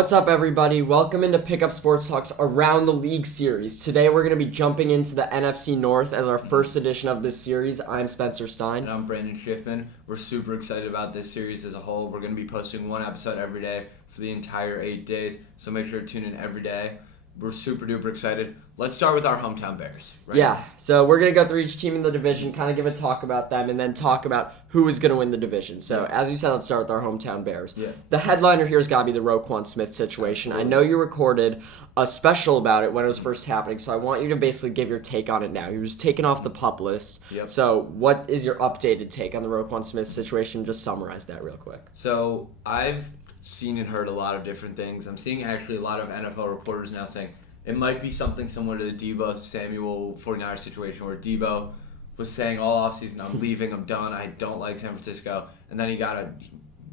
What's up, everybody? Welcome into Pickup Sports Talks Around the League series. Today, we're going to be jumping into the NFC North as our first edition of this series. I'm Spencer Stein. And I'm Brandon Schiffman. We're super excited about this series as a whole. We're going to be posting one episode every day for the entire 8 days, so make sure to tune in every day. We're super duper excited. Let's start with our hometown Bears. Right? Yeah, so we're going to go through each team in the division, kind of give a talk about them, and then talk about who is going to win the division. So, as you said, let's start with our hometown Bears. Yeah. The headliner here has got to be the Roquan Smith situation. I know you recorded a special about it when it was first happening, so I want you to basically give your take on it now. He was taken off the PUP list. Yep. So, what is your updated take on the Roquan Smith situation? Just summarize that real quick. So, I've seen and heard a lot of different things. I'm seeing actually a lot of NFL reporters now saying it might be something similar to the Deebo Samuel 49ers situation where Deebo was saying all offseason, I'm leaving, I'm done, I don't like San Francisco, and then he got a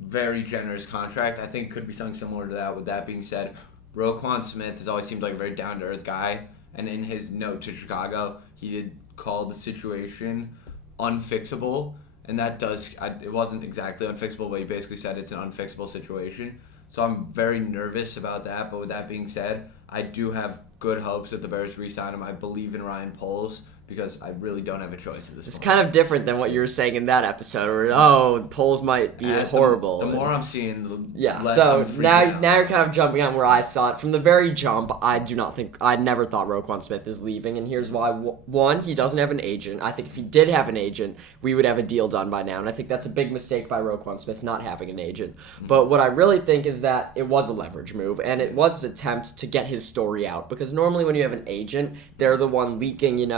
very generous contract. I think it could be something similar to that. With that being said, Roquan Smith has always seemed like a very down-to-earth guy, and in his note to Chicago, he did call the situation unfixable, and that it wasn't exactly unfixable, but he basically said it's an unfixable situation. So I'm very nervous about that, but with that being said, I do have good hopes that the Bears re-sign him. I believe in Ryan Poles because I really don't have a choice at this point. It's kind of different than what you were saying in that episode where, Poles might be horrible. The more I'm seeing, the less so I'm freaking out. now you're kind of jumping on where I saw it. From the very jump, I never thought Roquan Smith is leaving, and here's why. One, he doesn't have an agent. I think if he did have an agent, we would have a deal done by now, and I think that's a big mistake by Roquan Smith not having an agent. Mm-hmm. But what I really think is that it was a leverage move, and it was his attempt to get his story out, because normally when you have an agent, they're the one leaking,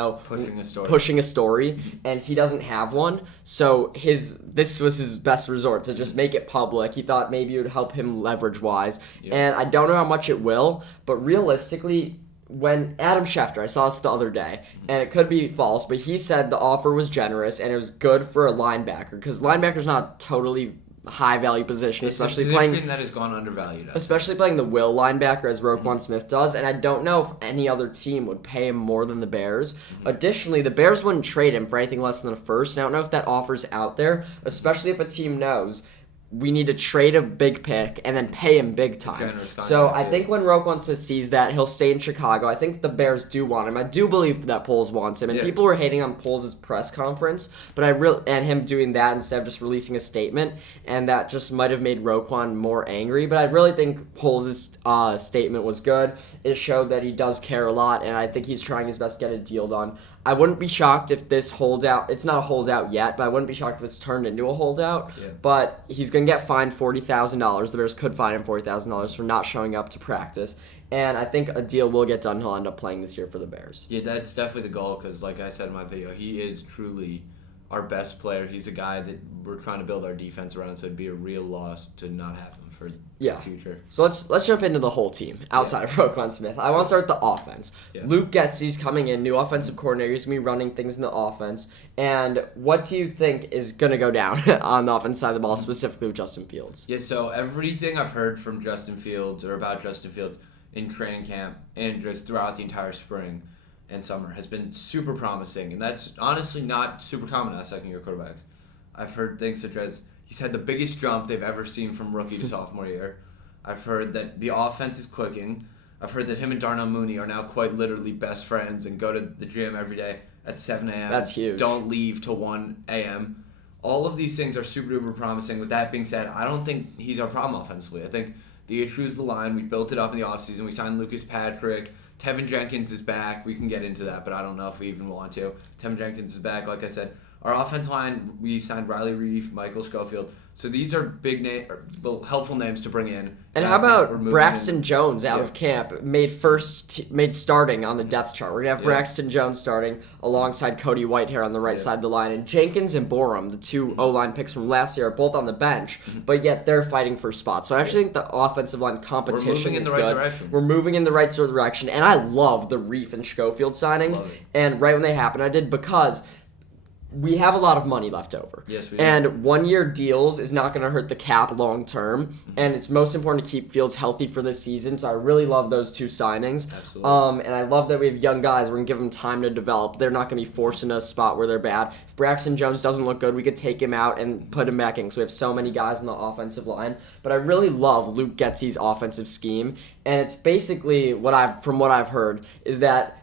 pushing a story, and he doesn't have one. So this was his best resort to just make it public. He thought maybe it would help him leverage wise, and I don't know how much it will, but realistically, when Adam Schefter, I saw this the other day, and it could be false, but he said the offer was generous and it was good for a linebacker, because linebacker's not totally high value position, especially playing that has gone undervalued. Especially playing the will linebacker as Roquan Smith does, and I don't know if any other team would pay him more than the Bears. Additionally, the Bears wouldn't trade him for anything less than a first, and I don't know if that offer's out there, especially if a team knows we need to trade a big pick and then pay him big time. So I think when Roquan Smith sees that, he'll stay in Chicago. I think the Bears do want him. I do believe that Poles wants him. And people were hating on Poles' press conference, but and him doing that instead of just releasing a statement, and that just might have made Roquan more angry. But I really think Poles' statement was good. It showed that he does care a lot, and I think he's trying his best to get a deal done. I wouldn't be shocked if this holdout, it's not a holdout yet, but I wouldn't be shocked if it's turned into a holdout. Yeah. But he's going to get fined $40,000. The Bears could fine him $40,000 for not showing up to practice. And I think a deal will get done. He'll end up playing this year for the Bears. Yeah, that's definitely the goal because, like I said in my video, he is truly our best player. He's a guy that we're trying to build our defense around, so it'd be a real loss to not have him for the future. So let's jump into the whole team outside of Roquan Smith. I want to start with the offense. Yeah. Luke Getsy's coming in, new offensive coordinator. He's going to be running things in the offense. And what do you think is going to go down on the offense side of the ball, specifically with Justin Fields? Yeah, so everything I've heard from Justin Fields or about Justin Fields in training camp and just throughout the entire spring and summer has been super promising, and that's honestly not super common as second-year quarterbacks. I've heard things such as he's had the biggest jump they've ever seen from rookie to sophomore year. I've heard that the offense is clicking. I've heard that him and Darnell Mooney are now quite literally best friends and go to the gym every day at 7 a.m. That's huge. Don't leave till 1 a.m. All of these things are super duper promising. With that being said, I don't think he's our problem offensively. I think the issue is the line. We built it up in the offseason. We signed Lucas Patrick. Tevin Jenkins is back. We can get into that, but I don't know if we even want to. Tevin Jenkins is back. Like I said, our offensive line, we signed Riley Reif, Michael Schofield. So these are helpful names to bring in. And how about Braxton Jones out of camp, made starting on the depth chart? We're going to have Braxton Jones starting alongside Cody Whitehair on the right side of the line. And Jenkins and Borum, the two O-line picks from last year, are both on the bench, but yet they're fighting for spots. So I actually think the offensive line competition is good. We're moving in the right direction. And I love the Reif and Schofield signings. And right when they happened, I did, because we have a lot of money left over. Yes, we do. And 1-year deals is not going to hurt the cap long term. And it's most important to keep Fields healthy for this season. So I really love those 2 signings. Absolutely. And I love that we have young guys. We're going to give them time to develop. They're not going to be forced in a spot where they're bad. If Braxton Jones doesn't look good, we could take him out and put him back in. So we have so many guys on the offensive line. But I really love Luke Getsy's offensive scheme. And it's basically from what I've heard is that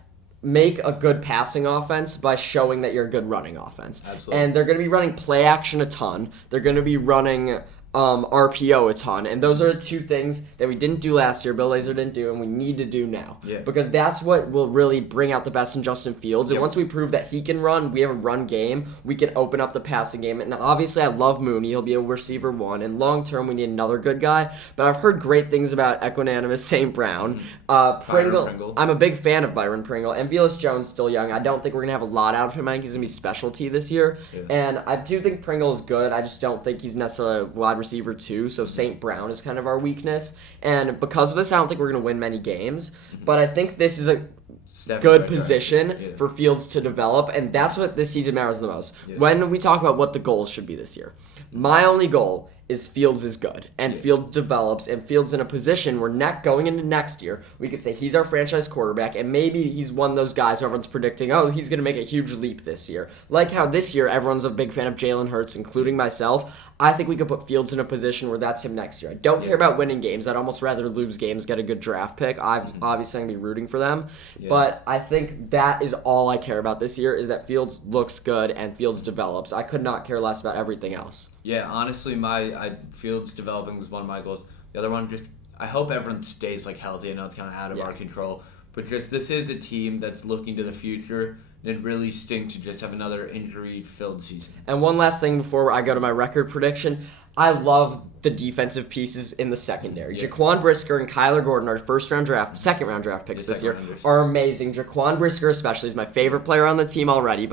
make a good passing offense by showing that you're a good running offense. Absolutely. And they're going to be running play action a ton. They're going to be running RPO a ton. And those are the 2 things that we didn't do last year, Bill Lazor didn't do, and we need to do now. Yeah. Because that's what will really bring out the best in Justin Fields. And Yep. once we prove that he can run, we have a run game, we can open up the passing game. And obviously I love Mooney. He'll be a receiver 1. And long term, we need another good guy. But I've heard great things about Equanimous St. Brown. Pringle. I'm a big fan of Byron Pringle. And Velus Jones still young. I don't think we're going to have a lot out of him. I think he's going to be specialty this year. Yeah. And I do think Pringle is good. I just don't think he's necessarily a wide receiver 2. So St. Brown is kind of our weakness. And because of this, I don't think we're going to win many games. But I think this is a good position for Fields to develop. And that's what this season matters the most. Yeah. When we talk about what the goals should be this year, my only goal is Fields is good and Fields develops and Fields in a position where going into next year, we could say he's our franchise quarterback and maybe he's one of those guys who everyone's predicting, oh, he's going to make a huge leap this year. Like how this year everyone's a big fan of Jalen Hurts, including myself. I think we could put Fields in a position where that's him next year. I don't care about winning games. I'd almost rather lose games, get a good draft pick. Obviously I'm going to be rooting for them. Yeah. But I think that is all I care about this year is that Fields looks good and Fields develops. I could not care less about everything else. Yeah, honestly, Fields developing is one of my goals. The other one, I hope everyone stays healthy. I know it's kind of out of our control, but this is a team that's looking to the future. It'd really stink to just have another injury-filled season. And one last thing before I go to my record prediction. I love the defensive pieces in the secondary. Yeah. Jaquan Brisker and Kyler Gordon, our second-round draft picks this year, are amazing. Jaquan Brisker especially is my favorite player on the team already,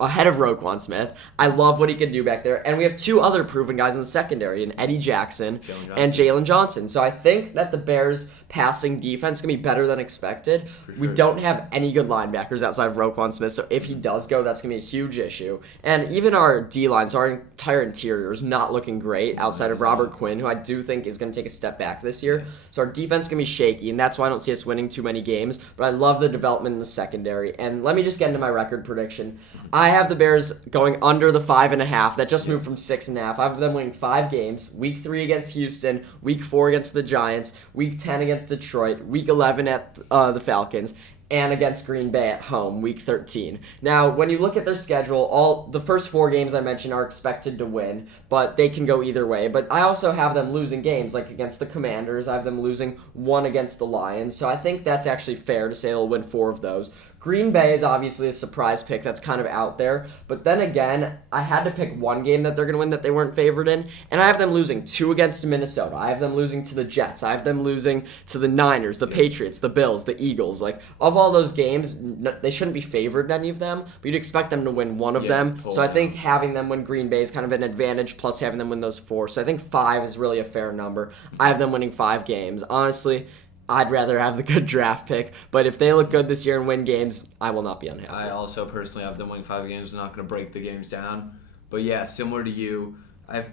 ahead of Roquan Smith. I love what he can do back there. And we have 2 other proven guys in the secondary, in Eddie Jackson and Jalen Johnson. So I think that the Bears' passing defense is going to be better than expected. Sure. We don't have any good linebackers outside of Roquan Smith, so if he does go, that's going to be a huge issue. And even our D-line, so our entire interior is not looking great outside of Robert Quinn, who I do think is going to take a step back this year. So our defense is going to be shaky, and that's why I don't see us winning too many games. But I love the development in the secondary. And let me just get into my record prediction. I have the Bears going under the 5.5. That just moved from 6.5. I have them winning 5 games. Week 3 against Houston, Week 4 against the Giants, Week 10 against Detroit, Week 11 at the Falcons, and against Green Bay at home, Week 13. Now, when you look at their schedule, the first 4 games I mentioned are expected to win, but they can go either way. But I also have them losing games, like against the Commanders. I have them losing 1 against the Lions, so I think that's actually fair to say they'll win 4 of those. Green Bay is obviously a surprise pick that's kind of out there, but then again, I had to pick one game that they're going to win that they weren't favored in, and I have them losing 2 against Minnesota. I have them losing to the Jets. I have them losing to the Niners, the Patriots, the Bills, the Eagles. Of all those games, they shouldn't be favored in any of them, but you'd expect them to win one of them. Totally. So I think having them win Green Bay is kind of an advantage, plus having them win those 4. So I think 5 is really a fair number. I have them winning 5 games. Honestly, I'd rather have the good draft pick, but if they look good this year and win games, I will not be unhappy. I also personally have them winning 5 games. I'm not going to break the games down. But yeah, similar to you,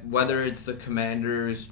whether it's the Commanders,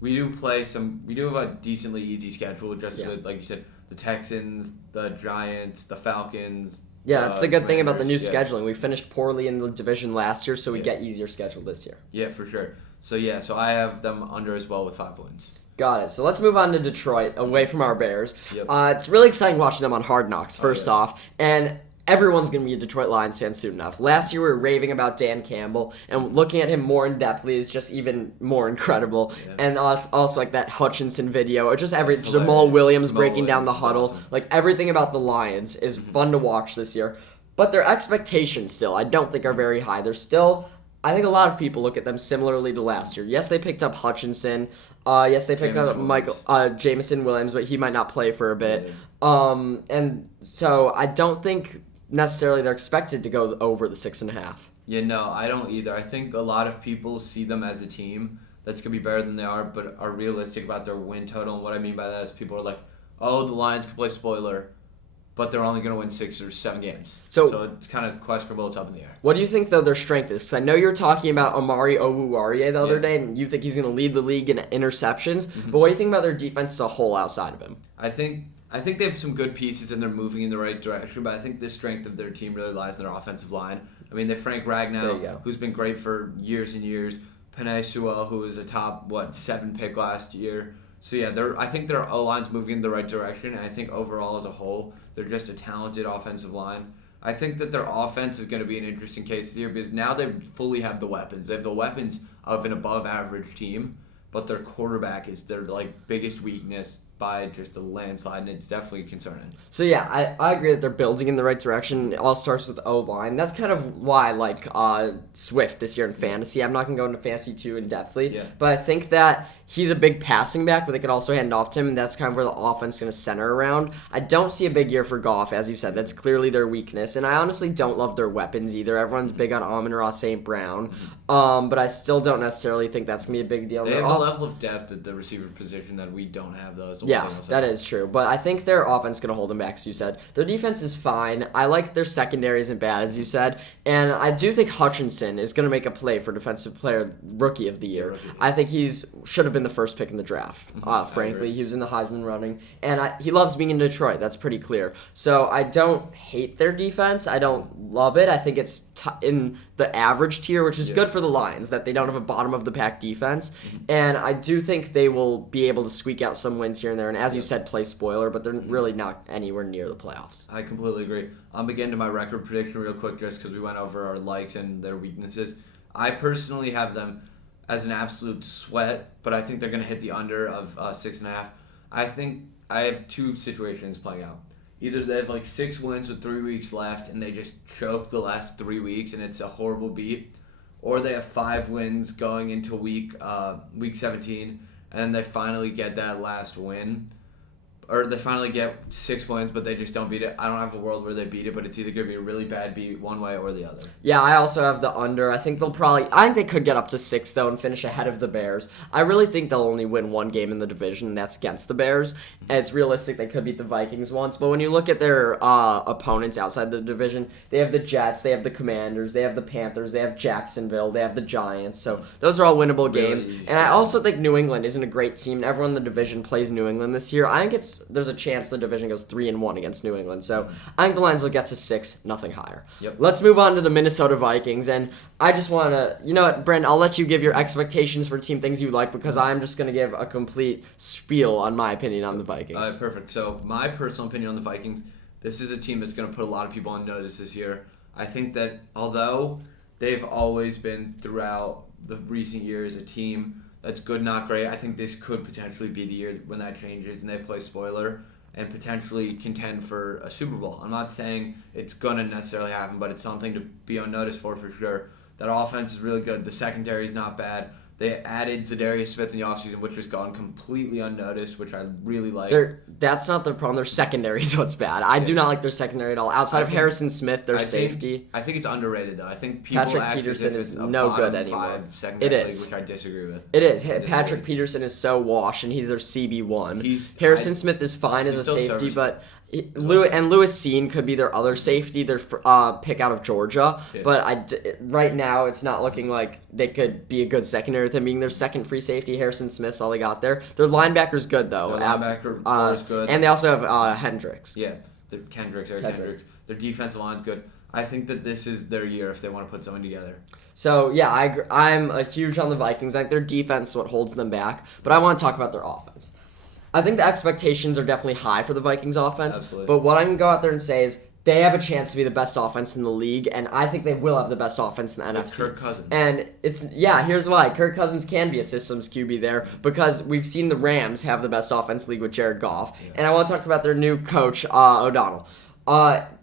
we do have a decently easy schedule with, like you said, the Texans, the Giants, the Falcons. Yeah, that's the good thing about the new scheduling. We finished poorly in the division last year, so we get easier schedule this year. Yeah, for sure. So I have them under as well with 5 wins. Got it. So let's move on to Detroit, away from our Bears. Yep. It's really exciting watching them on Hard Knocks, first off. And everyone's going to be a Detroit Lions fan soon enough. Last year we were raving about Dan Campbell, and looking at him more in depthly is just even more incredible. Yeah. And also that Hutchinson video, or just Jamal Williams breaking down the huddle. Awesome. Everything about the Lions is fun to watch this year. But their expectations still, I don't think, are very high. They're still... I think a lot of people look at them similarly to last year. Yes, they picked up Hutchinson. Yes, they picked up Jameson Williams, but he might not play for a bit. Yeah. And so I don't think necessarily they're expected to go over the 6.5. Yeah, no, I don't either. I think a lot of people see them as a team that's going to be better than they are, but are realistic about their win total. And what I mean by that is people are like, oh, the Lions can play spoiler. but they're only going to win 6 or 7 games. So it's kind of questionable. It's up in the air. What do you think, though, their strength is? Because I know you're talking about Amari Oruwariye the other day, and you think he's going to lead the league in interceptions. But what do you think about their defense as a whole outside of him? I think they have some good pieces, and they're moving in the right direction, but I think the strength of their team really lies in their offensive line. I mean, they have Frank Ragnow, who's been great for years and years. Penei Sewell, who was a top, 7 pick last year. So, yeah, I think their O-line's moving in the right direction, and I think overall as a whole, they're just a talented offensive line. I think that their offense is going to be an interesting case this year because now they fully have the weapons. They have the weapons of an above-average team, but their quarterback is their biggest weakness by just a landslide, and it's definitely concerning. So, yeah, I agree that they're building in the right direction. It all starts with O-line. That's kind of why I like Swift this year in fantasy. I'm not going to go into fantasy too in-depthly, but I think that he's a big passing back, but they could also hand off to him, and that's kind of where the offense is going to center around. I don't see a big year for Goff, as you said. That's clearly their weakness, and I honestly don't love their weapons either. Everyone's big on Amon-Ra St. Brown, but I still don't necessarily think that's going to be a big deal. They have a level of depth at the receiver position that we don't have, though. Yeah, that is true. But I think their offense is going to hold them back, as you said. Their defense is fine. I like their secondary isn't bad, as you said. And I do think Hutchinson is going to make a play for Defensive Player Rookie of the Year. I think should have been the first pick in the draft, frankly. He was in the Heisman running. And he loves being in Detroit. That's pretty clear. So I don't hate their defense. I don't love it. I think it's in the average tier, which is good for the Lions, that they don't have a bottom-of-the-pack defense. And I do think they will be able to squeak out some wins here and there. And as you said, play spoiler, but they're really not anywhere near the playoffs. I completely agree. I'll begin to my record prediction real quick just because we went over our likes and their weaknesses. I personally have them as an absolute sweat, but I think they're going to hit the under of 6.5. I think I have 2 situations playing out. Either they have 6 wins with 3 weeks left and they just choke the last 3 weeks and it's a horrible beat, or they have 5 wins going into week 17 and they finally get that last win. Or they finally get 6 wins, but they just don't beat it. I don't have a world where they beat it, but it's either going to be a really bad beat one way or the other. Yeah, I also have the under. I think they could get up to 6, though, and finish ahead of the Bears. I really think they'll only win 1 game in the division, and that's against the Bears. And it's realistic they could beat the Vikings once, but when you look at their opponents outside the division, they have the Jets, they have the Commanders, they have the Panthers, they have Jacksonville, they have the Giants. So those are all winnable games. And I also think New England isn't a great team. Everyone in the division plays New England this year. I think there's a chance the division goes 3-1 against New England. So I think the Lions will get to 6, nothing higher. Yep. Let's move on to the Minnesota Vikings. And I just want to, you know what, Brent, I'll let you give your expectations for team things you like because I'm just going to give a complete spiel on my opinion on the Vikings. Perfect. So my personal opinion on the Vikings, this is a team that's going to put a lot of people on notice this year. I think that although they've always been throughout the recent years a team that's good, not great, I think this could potentially be the year when that changes and they play spoiler and potentially contend for a Super Bowl. I'm not saying it's going to necessarily happen, but it's something to be on notice for sure. That offense is really good. The secondary is not bad. They added Zadarius Smith in the offseason, which has gone completely unnoticed, which I really like. That's not their problem. Their secondary is what's bad. I do not like their secondary at all. Outside of Harrison Smith, their safety. I think it's underrated, though. I think people Patrick act Peterson as if is it's a no good bottom anymore. 5 secondary It is. league, which I disagree with. It is. Patrick Peterson is so washed, and he's their CB1. Harrison Smith is fine as a safety, but Lewis Seen could be their other safety, their pick out of Georgia. Yeah. But right now, it's not looking like they could be a good secondary with him being their second free safety. Harrison Smith's all they got there. Their linebacker's good, though. Their linebacker is good. And they also have Hendricks. Yeah, Eric Kendricks. Their defensive line's good. I think that this is their year if they want to put something together. So, yeah, I'm a huge on the Vikings. I think their defense is what holds them back. But I want to talk about their offense. I think the expectations are definitely high for the Vikings offense. Absolutely. But what I can go out there and say is they have a chance to be the best offense in the league, and I think they will have the best offense in the NFC. Kirk Cousins. And here's why. Kirk Cousins can be a systems QB there because we've seen the Rams have the best offense league with Jared Goff. Yeah. And I want to talk about their new coach, O'Donnell.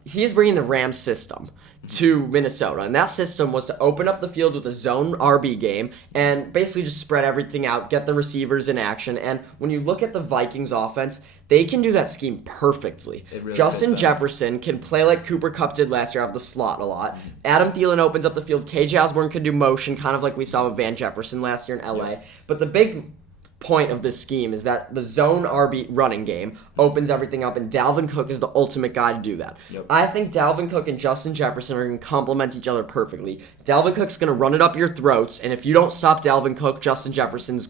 He is bringing the Rams system to Minnesota, and that system was to open up the field with a zone RB game and basically just spread everything out, get the receivers in action. And when you look at the Vikings offense, they can do that scheme perfectly. Really Justin Jefferson can play like Cooper Kupp did last year out of the slot a lot. Osborne opens up the field. KJ Osborne can do motion, kind of like we saw with Van Jefferson last year in LA. Yeah. But the big point of this scheme is that the zone RB running game opens everything up, and Dalvin Cook is the ultimate guy to do that. Yep. I think Dalvin Cook and Justin Jefferson are going to complement each other perfectly. Dalvin Cook's going to run it up your throats, and if you don't stop Dalvin Cook, Justin Jefferson's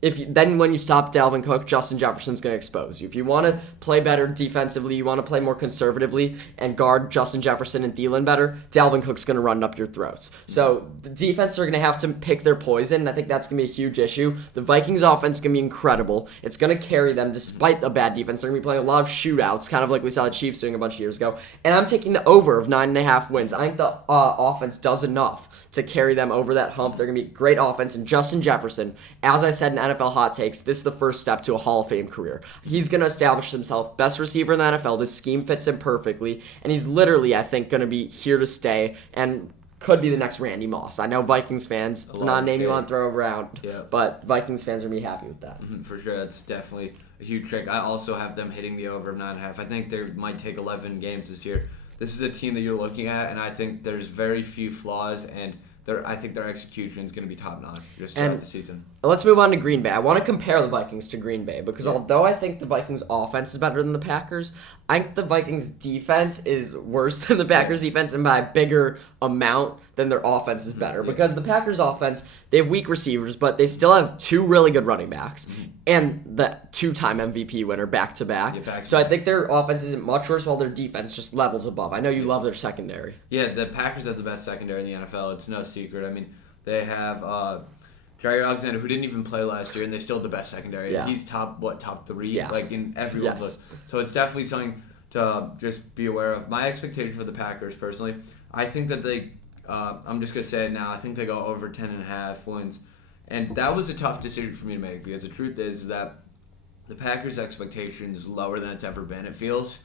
then when you stop Dalvin Cook, Justin Jefferson's going to expose you. If you want to play better defensively, you want to play more conservatively and guard Justin Jefferson and Thielen better, Dalvin Cook's going to run up your throats. So the defense are going to have to pick their poison, and I think that's going to be a huge issue. The Vikings offense is going to be incredible. It's going to carry them despite a bad defense. They're going to be playing a lot of shootouts, kind of like we saw the Chiefs doing a bunch of years ago. And I'm taking the over of 9.5 wins. I think the offense does enough to carry them over that hump. They're going to be great offense. And Justin Jefferson, as I said in NFL Hot Takes, this is the first step to a Hall of Fame career. He's going to establish himself best receiver in the NFL. This scheme fits him perfectly. And he's literally, I think, going to be here to stay and could be the next Randy Moss. I know Vikings fans, it's not a name you want to throw around, but Vikings fans are going to be happy with that. For sure, that's definitely a huge trick. I also have them hitting the over of 9.5. I think they might take 11 games this year. This is a team that you're looking at, and I think there's very few flaws, and I think their execution is going to be top-notch just throughout the season. Let's move on to Green Bay. I want to compare the Vikings to Green Bay because although I think the Vikings' offense is better than the Packers, I think the Vikings' defense is worse than the Packers' defense, and by a bigger amount than their offense is better. Because the Packers' offense, they have weak receivers, but they still have two really good running backs and the two-time MVP winner back-to-back. So I think their offense isn't much worse while their defense just levels above. I know you love their secondary. Yeah, the Packers have the best secondary in the NFL. It's no secret. I mean, they have Jair Alexander, who didn't even play last year, and they still have the best secondary. Yeah. He's top 3? Yeah. Like, in everyone's list. So it's definitely something to just be aware of. My expectation for the Packers, personally, I think that they, I'm just going to say it now, I think they go over 10.5 wins. And that was a tough decision for me to make because the truth is that the Packers' expectation is lower than it's ever been, it feels.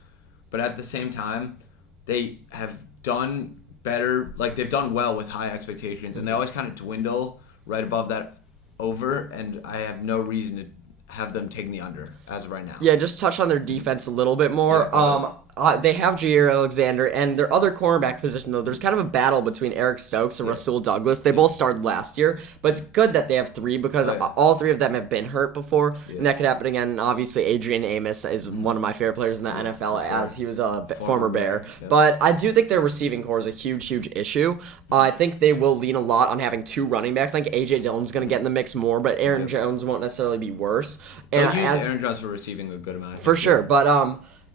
But at the same time, they have done better, like they've done well with high expectations, and they always kind of dwindle right above that over, and I have no reason to have them taking the under as of right now. Yeah, just touch on their defense a little bit more. They have Jair Alexander, and their other cornerback position, though, there's kind of a battle between Eric Stokes and Rasul Douglas. They both started last year, but it's good that they have three because all three of them have been hurt before, and that could happen again. And obviously, Adrian Amos is one of my favorite players in the NFL, as he was a former Bear. But I do think their receiving core is a huge, huge issue. I think they will lean a lot on having two running backs. I think A.J. Dillon's going to get in the mix more, but Aaron Jones won't necessarily be worse. And Aaron Jones for receiving a good amount. For sure, but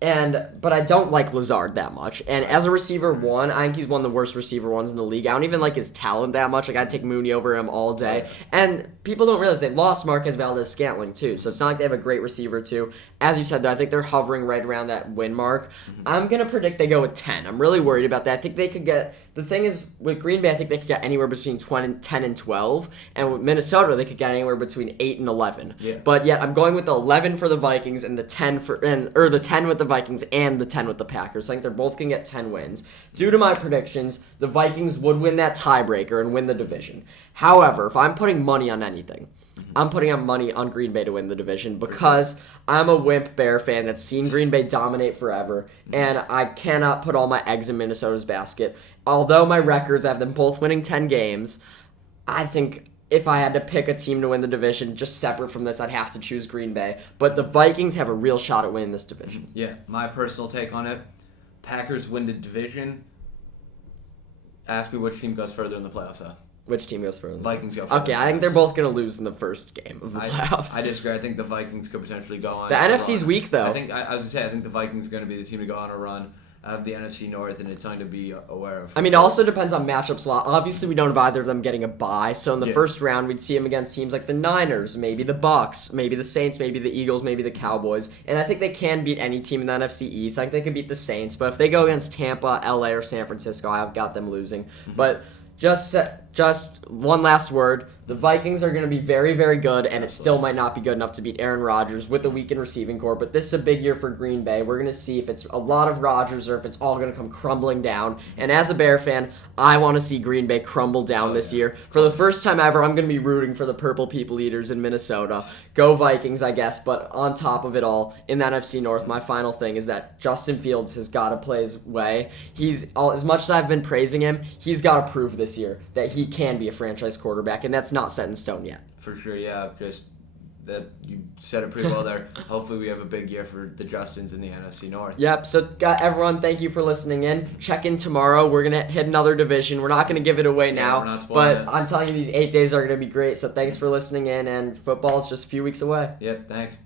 I don't like Lazard that much. And as a receiver one, I think he's one of the worst receiver ones in the league. I don't even like his talent that much. Like, I'd take Mooney over him all day. And people don't realize they lost Marquez Valdez-Scantling, too. So it's not like they have a great receiver, too. As you said, though, I think they're hovering right around that win mark. I'm going to predict they go with 10. I'm really worried about that. I think they could get... The thing is, with Green Bay, I think they could get anywhere between 10 and 12. And with Minnesota, they could get anywhere between 8 and 11. Yeah. But yet, I'm going with the 11 for the Vikings and the 10 or the 10 with the Vikings and the 10 with the Packers. I think they're both going to get 10 wins. Due to my predictions, the Vikings would win that tiebreaker and win the division. However, if I'm putting money on anything, I'm putting on money on Green Bay to win the division because I'm a wimp Bear fan that's seen Green Bay dominate forever, and I cannot put all my eggs in Minnesota's basket. Although my records have them both winning 10 games, I think if I had to pick a team to win the division, just separate from this, I'd have to choose Green Bay. But the Vikings have a real shot at winning this division. Yeah, my personal take on it, Packers win the division. Ask me which team goes further in the playoffs, though. Which team goes further? Vikings go further. Okay, I think they're both going to lose in the first game of the playoffs. I disagree. I think the Vikings could potentially go on the NFC's weak, though. I was going to say, I think the Vikings are going to be the team to go on a run of the NFC North, and it's something to be aware of. I mean, it also depends on matchups a lot. Obviously, we don't have either of them getting a bye, so in the first round, we'd see them against teams like the Niners, maybe the Bucks, maybe the Saints, maybe the Eagles, maybe the Cowboys, and I think they can beat any team in the NFC East. I think they can beat the Saints, but if they go against Tampa, LA, or San Francisco, I've got them losing. But just one last word. The Vikings are going to be very, very good, and it still might not be good enough to beat Aaron Rodgers with a weakened receiving core, but this is a big year for Green Bay. We're going to see if it's a lot of Rodgers or if it's all going to come crumbling down. And as a Bear fan, I want to see Green Bay crumble down this year. For the first time ever, I'm going to be rooting for the Purple People Eaters in Minnesota. Go Vikings, I guess, but on top of it all, in the NFC North, my final thing is that Justin Fields has got to play his way. As much as I've been praising him, he's got to prove this year that he can be a franchise quarterback, and that's not set in stone yet. For sure, yeah. Just that you said it pretty well there. Hopefully we have a big year for the Justins in the NFC North. Yep, so everyone, thank you for listening in. Check in tomorrow. We're going to hit another division. We're not going to give it away now, we're not spoiling but it. I'm telling you, these 8 days are going to be great. So thanks for listening in, and football is just a few weeks away. Yep, thanks.